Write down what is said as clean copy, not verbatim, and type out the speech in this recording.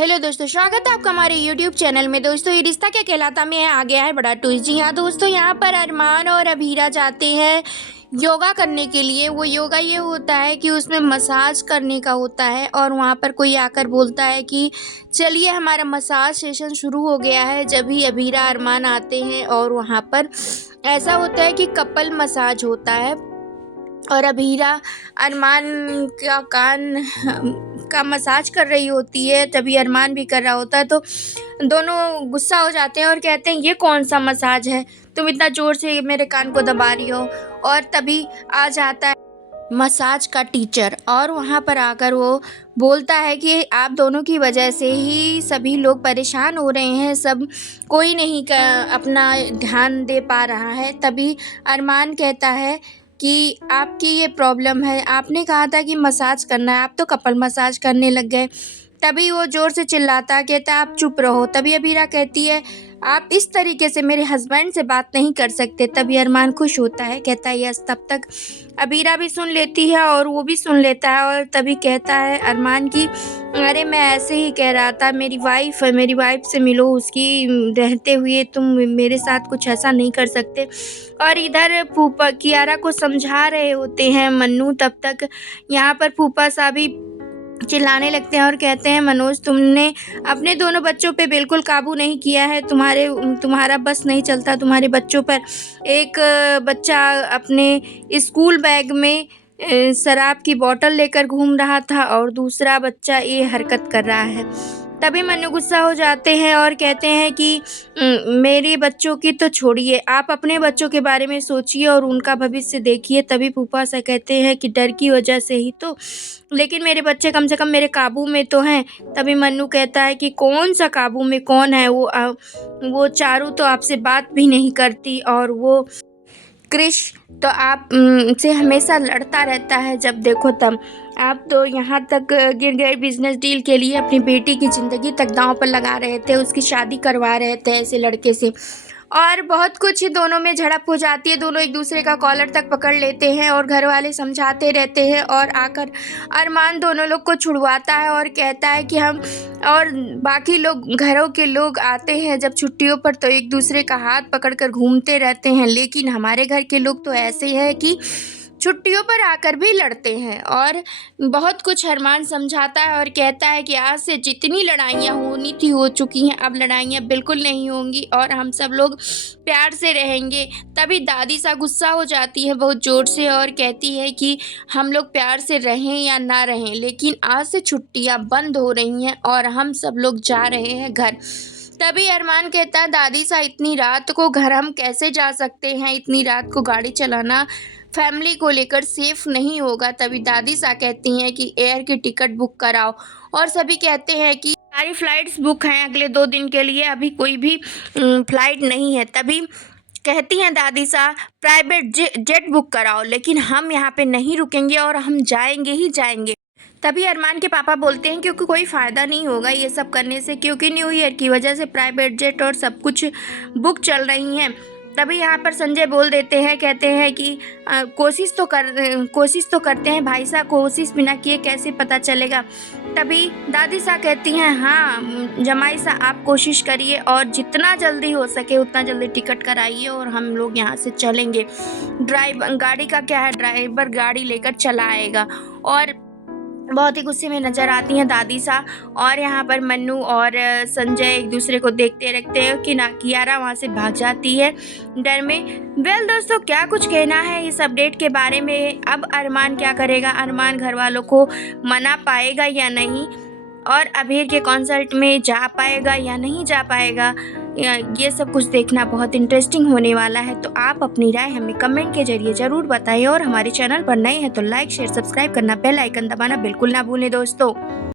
Hello दोस्तों, स्वागत है आपका हमारे यूट्यूब चैनल में। दोस्तों, ये रिश्ता क्या कहलाता में आ गया है बड़ा ट्विस्ट। जी हाँ दोस्तों, यहाँ पर अरमान और अभीरा जाते हैं योगा करने के लिए। वो योगा ये होता है कि उसमें मसाज करने का होता है और वहाँ पर कोई आकर बोलता है कि चलिए हमारा मसाज सेशन शुरू हो गया है। जब भी अभीरा अरमान आते हैं और वहाँ पर ऐसा होता है कि कपल मसाज होता है और अभीरा अरमान का कान का मसाज कर रही होती है, तभी अरमान भी कर रहा होता है। तो दोनों गुस्सा हो जाते हैं और कहते हैं ये कौन सा मसाज है, तुम इतना ज़ोर से मेरे कान को दबा रही हो। और तभी आ जाता है मसाज का टीचर और वहाँ पर आकर वो बोलता है कि आप दोनों की वजह से ही सभी लोग परेशान हो रहे हैं, सब कोई नहीं अपना ध्यान दे पा रहा है। तभी अरमान कहता है कि आपकी ये प्रॉब्लम है, आपने कहा था कि मसाज करना है, आप तो कपल मसाज करने लग गए। तभी वो ज़ोर से चिल्लाता, कहता आप चुप रहो। तभी अबीरा कहती है आप इस तरीके से मेरे हस्बैंड से बात नहीं कर सकते। तभी अरमान खुश होता है, कहता है यस। तब तक अबीरा भी सुन लेती है और वो भी सुन लेता है और तभी कहता है अरमान की अरे मैं ऐसे ही कह रहा था, मेरी वाइफ है, मेरी वाइफ से मिलो, उसकी रहते हुए तुम मेरे साथ कुछ ऐसा नहीं कर सकते। और इधर फूफा कियारा को समझा रहे होते हैं मन्नू। तब तक यहाँ पर फूफा साहब भी चिल्लाने लगते हैं और कहते हैं मनोज तुमने अपने दोनों बच्चों पे बिल्कुल काबू नहीं किया है, तुम्हारा बस नहीं चलता तुम्हारे बच्चों पर। एक बच्चा अपने स्कूल बैग में शराब की बोतल लेकर घूम रहा था और दूसरा बच्चा ये हरकत कर रहा है। तभी मन्नू गुस्सा हो जाते हैं और कहते हैं कि मेरे बच्चों की तो छोड़िए, आप अपने बच्चों के बारे में सोचिए और उनका भविष्य देखिए। तभी फूफा से कहते हैं कि डर की वजह से ही तो, लेकिन मेरे बच्चे कम से कम मेरे काबू में तो हैं। तभी मन्नू कहता है कि कौन सा काबू में, कौन है वो चारू तो आपसे बात भी नहीं करती और वो क्रिश तो आप से हमेशा लड़ता रहता है, जब देखो तब। आप तो यहाँ तक गिर गए बिजनेस डील के लिए, अपनी बेटी की ज़िंदगी तक दांव पर लगा रहे थे, उसकी शादी करवा रहे थे ऐसे लड़के से। और बहुत कुछ दोनों में झड़प हो जाती है, दोनों एक दूसरे का कॉलर तक पकड़ लेते हैं और घर वाले समझाते रहते हैं और आकर अरमान दोनों लोग को छुड़वाता है और कहता है कि हम और बाकी लोग घरों के लोग आते हैं जब छुट्टियों पर तो एक दूसरे का हाथ पकड़कर घूमते रहते हैं, लेकिन हमारे घर के लोग तो ऐसे हैं कि छुट्टियों पर आकर भी लड़ते हैं। और बहुत कुछ अरमान समझाता है और कहता है कि आज से जितनी लड़ाइयाँ होनी थी हो चुकी हैं, अब लड़ाइयाँ बिल्कुल नहीं होंगी और हम सब लोग प्यार से रहेंगे। तभी दादी सा गुस्सा हो जाती है बहुत ज़ोर से और कहती है कि हम लोग प्यार से रहें या ना रहें, लेकिन आज से छुट्टियाँ बंद हो रही हैं और हम सब लोग जा रहे हैं घर। तभी अरमान कहता है दादी सा इतनी रात को घर हम कैसे जा सकते हैं, इतनी रात को गाड़ी चलाना फैमिली को लेकर सेफ नहीं होगा। तभी दादी सा कहती हैं कि एयर की टिकट बुक कराओ और सभी कहते हैं कि सारी फ़्लाइट्स बुक हैं अगले 2 दिन के लिए, अभी कोई भी फ़्लाइट नहीं है। तभी कहती हैं दादी सा प्राइवेट जेट बुक कराओ, लेकिन हम यहाँ पे नहीं रुकेंगे और हम जाएंगे ही जाएंगे। तभी अरमान के पापा बोलते हैं क्योंकि कोई फ़ायदा नहीं होगा ये सब करने से, क्योंकि न्यू ईयर की वजह से प्राइवेट जेट और सब कुछ बुक चल रही हैं। तभी यहाँ पर संजय बोल देते हैं, कहते हैं कि कोशिश तो करते हैं भाई साहब, कोशिश बिना किए कैसे पता चलेगा। तभी दादी सा कहती हैं हाँ जमाई सा आप कोशिश करिए और जितना जल्दी हो सके उतना जल्दी टिकट कराइए और हम लोग यहाँ से चलेंगे। गाड़ी का क्या है, ड्राइवर गाड़ी लेकर चला आएगा। और बहुत ही गुस्से में नज़र आती हैं दादी सा और यहाँ पर मन्नू और संजय एक दूसरे को देखते रखते हैं कि ना कियारा वहाँ से भाग जाती है डर में। वेल दोस्तों, क्या कुछ कहना है इस अपडेट के बारे में। अब अरमान क्या करेगा, अरमान घर वालों को मना पाएगा या नहीं, और अभीर के कॉन्सर्ट में जा पाएगा या नहीं जा पाएगा, ये सब कुछ देखना बहुत इंटरेस्टिंग होने वाला है। तो आप अपनी राय हमें कमेंट के जरिए ज़रूर बताएं और हमारे चैनल पर नए हैं तो लाइक शेयर सब्सक्राइब करना, बेल आइकन दबाना बिल्कुल ना भूलें दोस्तों।